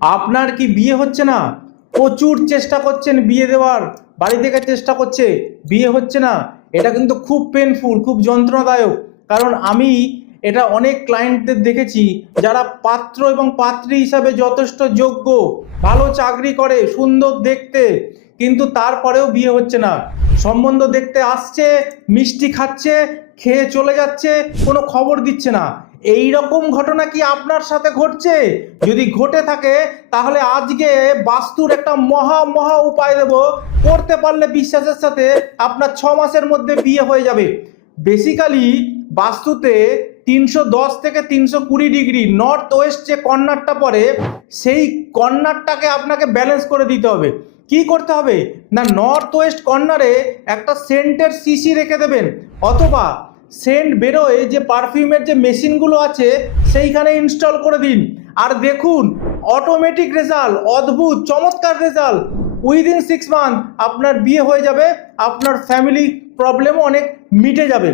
আপনার কি বিয়ে হচ্ছে না? প্রচুর চেষ্টা করছেন বিয়ে দেওয়ার, বাড়ি থেকে চেষ্টা করছে, বিয়ে হচ্ছে না। এটা কিন্তু খুব পেনফুল, খুব যন্ত্রণাদায়ক। কারণ আমি এটা অনেক ক্লায়েন্টদের দেখেছি যারা পাত্র এবং পাত্রী হিসাবে যথেষ্ট যোগ্য, ভালো চাকরি করে, সুন্দর দেখতে, কিন্তু তারপরেও বিয়ে হচ্ছে না। সম্বন্ধ দেখতে আসছে, মিষ্টি খাচ্ছে, খেয়ে চলে যাচ্ছে, কোনো খবর দিচ্ছে না। এই রকম ঘটনা কি আপনার সাথে ঘটছে? যদি ঘটে থাকে তাহলে আজকে বাস্তুর একটা মহা মহা উপায় দেব, করতে পারলে বিশ্বাসের সাথে আপনার 6 মাসের মধ্যে বিয়ে হয়ে যাবে। বেসিক্যালি বাস্তুতে 310 থেকে 320 ডিগ্রি নর্থ ওয়েস্ট যে কর্নারটা পড়ে, সেই কর্নারটাকে আপনাকে ব্যালেন্স করে দিতে হবে। কি করতে হবে না, নর্থ ওয়েস্ট কর্নারে একটা সেন্টের সিসি রেখে দেবেন, অথবা সেন্ট বেরোয় যে পারফিউমের যে মেশিনগুলো আছে সেইখানে ইনস্টল করে দিন। আর দেখুন, অটোমেটিক রেজাল্ট, অদ্ভুত চমৎকার রেজাল্ট। উইদিন 6 মান্থ আপনার বিয়ে হয়ে যাবে, আপনার ফ্যামিলি প্রবলেমও অনেক মিটে যাবে।